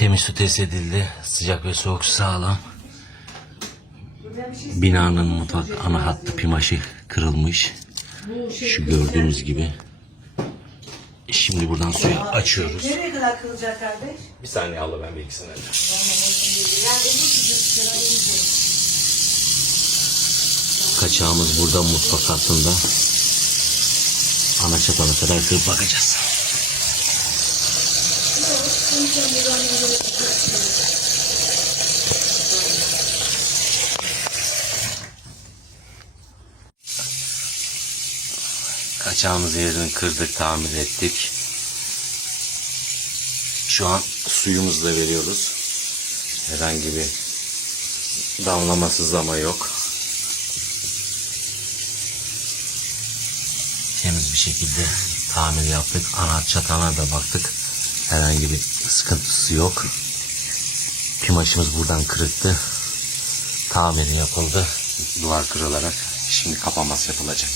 Temiz su test edildi. Sıcak ve soğuk sağlam. Binanın mutfak ana hattı pimaşı kırılmış. Şu gördüğünüz gibi. Şimdi buradan suyu açıyoruz. Nereye kadar kılacak kardeş? Bir saniye abla ben çocuk kenarı Kaçağımız burada mutfak hattında. Ana çatana kadar kırıp bakacağız. Kaçağımız yerini kırdık, tamir ettik. Şu an suyumuzu da veriyoruz. Herhangi bir damlama sızlama yok. Temiz bir şekilde tamir yaptık. Ana çatana da baktık. Herhangi bir sıkıntısı yok. Pimaşımız buradan kırıktı. Tamiri yapıldı. Duvar kırılarak şimdi kapanması yapılacak.